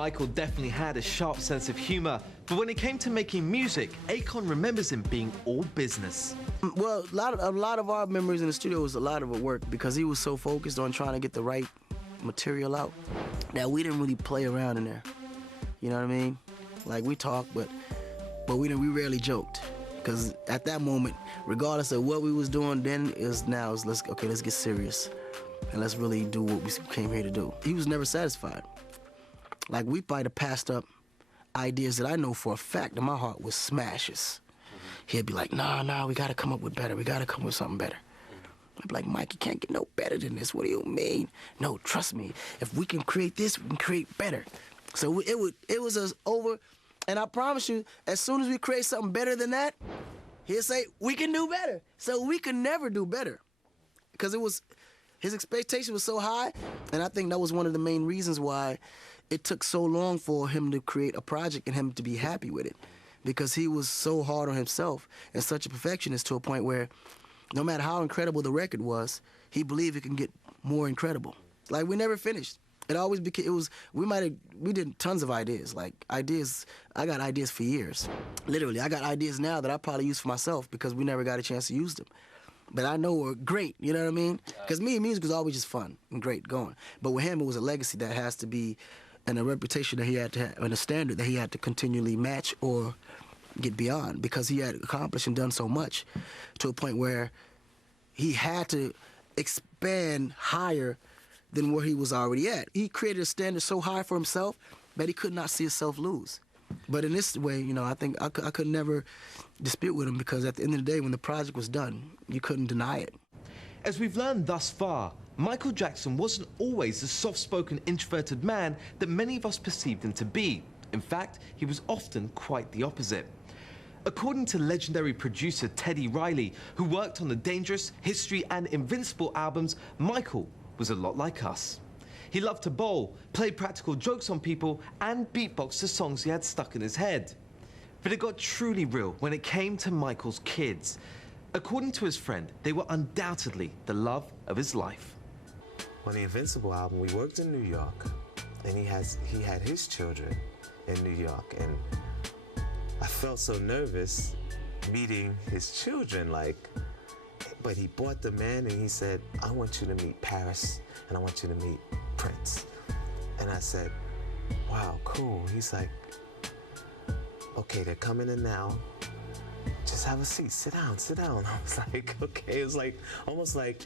Michael definitely had a sharp sense of humor, but when it came to making music, Akon remembers him being all business. Well, a lot of our memories in the studio was a lot of it work because he was so focused on trying to get the right material out that we didn't really play around in there. You know what I mean? Like, we talked, but we rarely joked. Because at that moment, regardless of what we was doing then, let's get serious. And let's really do what we came here to do. He was never satisfied. Like, we might have passed up ideas that I know for a fact in my heart was smashes. He'd be like, nah, we gotta come up with better. We gotta come up with something better. I'd be like, Mike, you can't get no better than this. What do you mean? No, trust me. If we can create this, we can create better. So it was us over, and I promise you, as soon as we create something better than that, he'll say, we can do better. So we could never do better. Because his expectation was so high, and I think that was one of the main reasons why it took so long for him to create a project and him to be happy with it. Because he was so hard on himself and such a perfectionist to a point where no matter how incredible the record was, he believed it can get more incredible. Like, we never finished. It always became, we did tons of ideas. Like, I got ideas for years. Literally, I got ideas now that I probably use for myself because we never got a chance to use them. But I know we're great, you know what I mean? Because music was always just fun and great going. But with him, it was a legacy that has to be, and a reputation that he had to have, and a standard that he had to continually match or get beyond, because he had accomplished and done so much to a point where he had to expand higher than where he was already at. He created a standard so high for himself that he could not see himself lose. But in this way, you know, I think I could never dispute with him, because at the end of the day, when the project was done, you couldn't deny it. As we've learned thus far, Michael Jackson wasn't always the soft-spoken, introverted man that many of us perceived him to be. In fact, he was often quite the opposite. According to legendary producer Teddy Riley, who worked on the Dangerous, History and Invincible albums, Michael was a lot like us. He loved to bowl, play practical jokes on people, and beatbox to songs he had stuck in his head. But it got truly real when it came to Michael's kids. According to his friend, they were undoubtedly the love of his life. On the Invincible album, we worked in New York, and he had his children in New York, and I felt so nervous meeting his children, but he brought them in and he said, I want you to meet Paris and I want you to meet Prince. And I said, wow, cool. He's like, okay, they're coming in now. Just have a seat, sit down, sit down. I was like, okay, it's like, almost like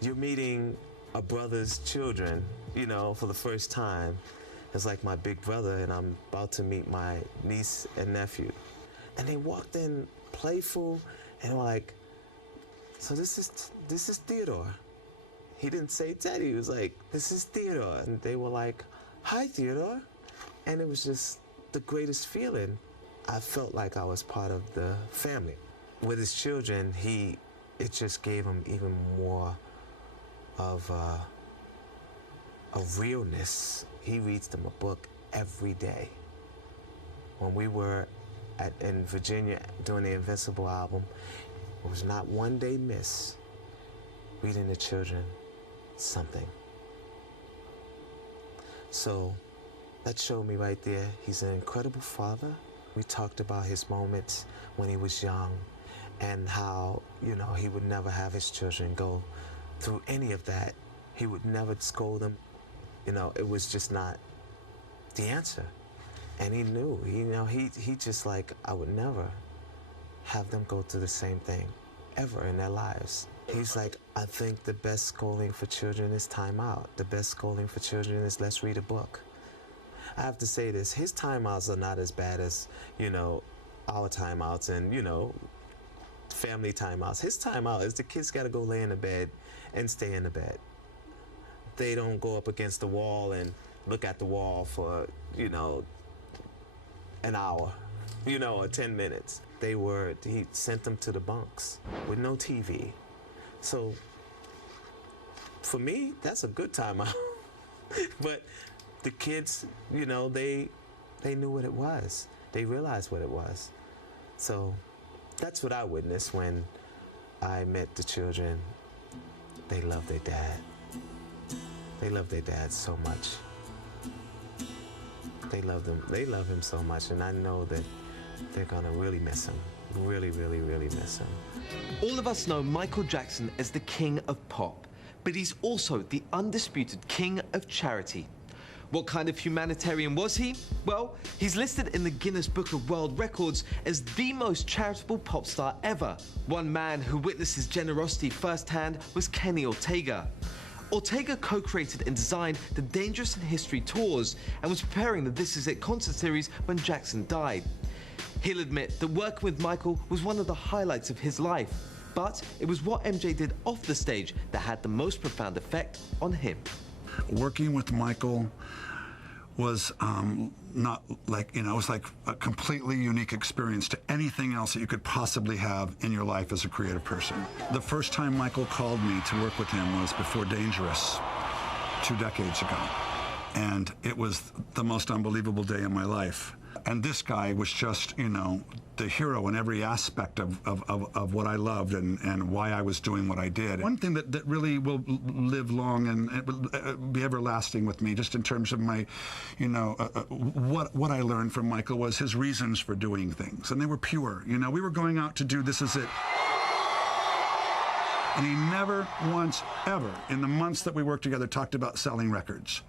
you're meeting a brother's children, you know, for the first time. It's like my big brother, and I'm about to meet my niece and nephew. And they walked in playful and were like, so this is Theodore. He didn't say Teddy, he was like, this is Theodore. And they were like, hi, Theodore. And it was just the greatest feeling. I felt like I was part of the family. With his children, it just gave him even more of a realness. He reads them a book every day. When we were in Virginia doing the Invincible album, it was not one day miss reading the children something. So that showed me right there, he's an incredible father. We talked about his moments when he was young and how, you know, he would never have his children go through any of that. He would never scold them. You know, it was just not the answer. And he knew, he just like, I would never have them go through the same thing ever in their lives. He's like, I think the best scolding for children is time out. The best scolding for children is let's read a book. I have to say this, his timeouts are not as bad as, you know, our timeouts and, you know, family timeouts. His timeout is the kids gotta go lay in the bed and stay in the bed. They don't go up against the wall and look at the wall for, you know, an hour, you know, or 10 minutes. He sent them to the bunks with no TV. So for me, that's a good timeout. But the kids, you know, they knew what it was. They realized what it was. So that's what I witnessed when I met the children. They love their dad. They love their dad so much. They love him so much, and I know that they're gonna really miss him. Really, really, really miss him. All of us know Michael Jackson as the king of pop, but he's also the undisputed king of charity. What kind of humanitarian was he? Well, he's listed in the Guinness Book of World Records as the most charitable pop star ever. One man who witnessed his generosity firsthand was Kenny Ortega. Ortega co-created and designed the Dangerous in History tours and was preparing the This Is It concert series when Jackson died. He'll admit that working with Michael was one of the highlights of his life, but it was what MJ did off the stage that had the most profound effect on him. Working with Michael was not like, it was like a completely unique experience to anything else that you could possibly have in your life as a creative person. The first time Michael called me to work with him was before Dangerous, 2 decades ago. And it was the most unbelievable day in my life. And this guy was just, the hero in every aspect of what I loved and why I was doing what I did. One thing that really will live long and it will be everlasting with me, just in terms of my, what I learned from Michael was his reasons for doing things. And they were pure. We were going out to do This Is It. And he never once, ever, in the months that we worked together, talked about selling records.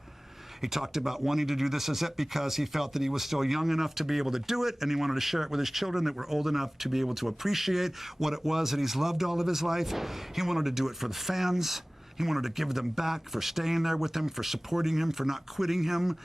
He talked about wanting to do This Is It because he felt that he was still young enough to be able to do it, and he wanted to share it with his children that were old enough to be able to appreciate what it was that he's loved all of his life. He wanted to do it for the fans. He wanted to give them back for staying there with him, for supporting him, for not quitting him.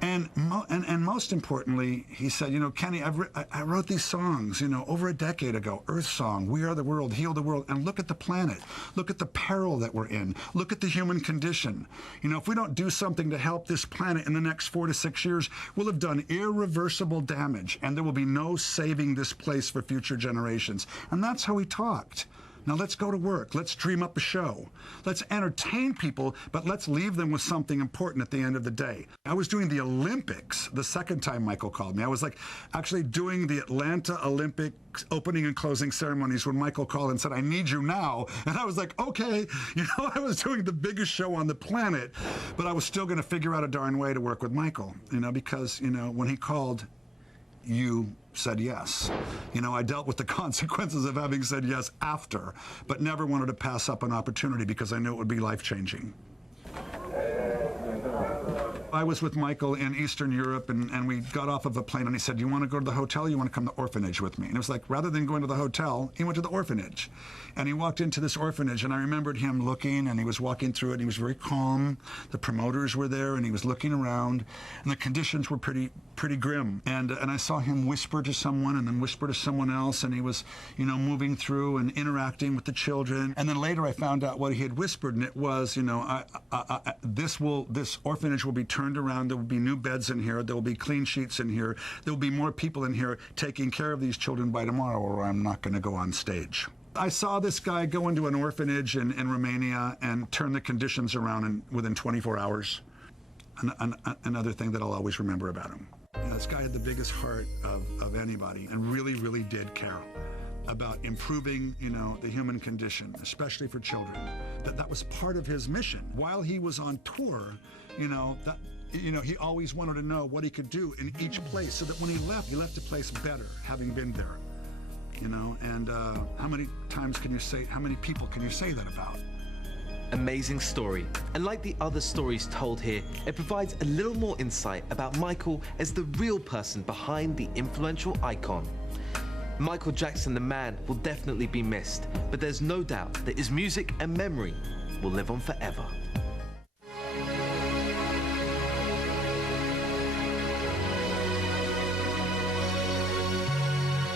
And most importantly, he said, Kenny, I wrote these songs, over a decade ago. Earth Song, We Are the World, Heal the World, and look at the planet. Look at the peril that we're in. Look at the human condition. If we don't do something to help this planet in the next 4 to 6 years, we'll have done irreversible damage, and there will be no saving this place for future generations. And that's how he talked. Now let's go to work. Let's dream up a show. Let's entertain people, but let's leave them with something important at the end of the day. I was doing the Olympics the second time Michael called me. I was actually doing the Atlanta Olympics opening and closing ceremonies when Michael called and said, I need you now. And I was like, okay. I was doing the biggest show on the planet, but I was still going to figure out a darn way to work with Michael, because, when he called, you said yes. I dealt with the consequences of having said yes after, but never wanted to pass up an opportunity because I knew it would be life-changing. I was with Michael in Eastern Europe, and we got off of a plane, and he said, you want to go to the hotel, you want to come to the orphanage with me? And it was like, rather than going to the hotel, he went to the orphanage. And he walked into this orphanage, and I remembered him looking, and he was walking through it, and he was very calm. The promoters were there, and he was looking around, and the conditions were pretty grim. And I saw him whisper to someone, and then whisper to someone else, and he was, moving through and interacting with the children. And then later I found out what he had whispered, and it was, this orphanage will be turned around. There will be new beds in here. There will be clean sheets in here. There will be more people in here taking care of these children by tomorrow, or I'm not going to go on stage. I saw this guy go into an orphanage in Romania and turn the conditions around within 24 hours. Another thing that I'll always remember about him. This guy had the biggest heart of anybody and really, really did care about improving, the human condition, especially for children. That was part of his mission. While he was on tour, he always wanted to know what he could do in each place so that when he left the place better, having been there. And how many people can you say that about? Amazing story. And like the other stories told here, it provides a little more insight about Michael as the real person behind the influential icon. Michael Jackson, the man, will definitely be missed, but there's no doubt that his music and memory will live on forever.